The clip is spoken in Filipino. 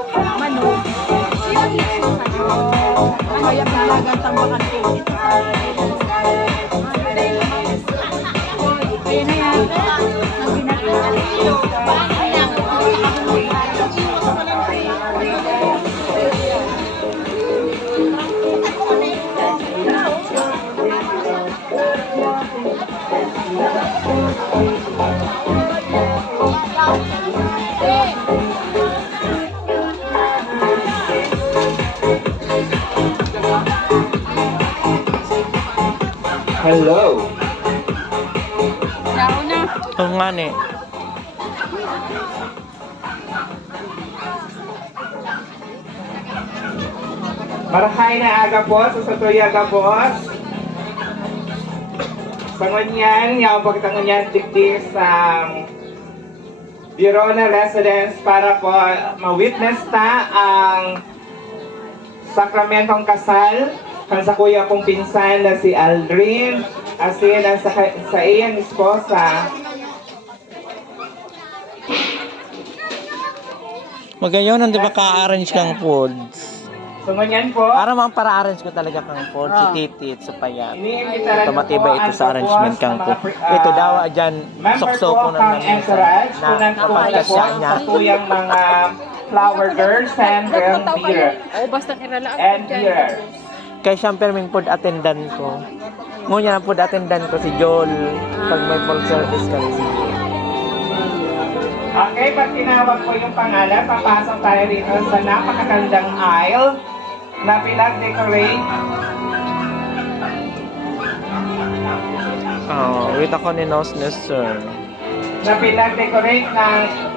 manok. Kaya talagang tambakan ko. Ayun na yan. Ang Hello. Tao na. Oo nga ni. Marahay na aga po sa Satuyaga boss. Sa ngunyan, yung pagtangunyan digdi sa Verona Residence para po ma-witness ta ang sakramentong kasal kan sa kuya kong pinsan na si Aldrin asin ang sa iyang esposa. Magayon ang di ba ka-arrange kang foods? So ngunyan po, Para mang para-arrange ko talaga kang food, si Titi at sa Payat. iniimbitaran Ito ko po matibay ito ang sa arrangement kang mga food. Ito daw dyan, member soksok po ko kang ng entourage na kunan po kapag po siya niya. sa tuyang mga flower girls and beer. Oo, basta iralaan And beer. Kay siyempre may food attendant ko. Ngunyan ang food attendant ko si Joel. Pag may full service kami si Joel. Okay, pag tinawag po yung pangalan, papasok tayo dito sa napakagandang aisle na pinag-decorate. Oh, wait ako ni Nosnes, sir. Na pinag-decorate ng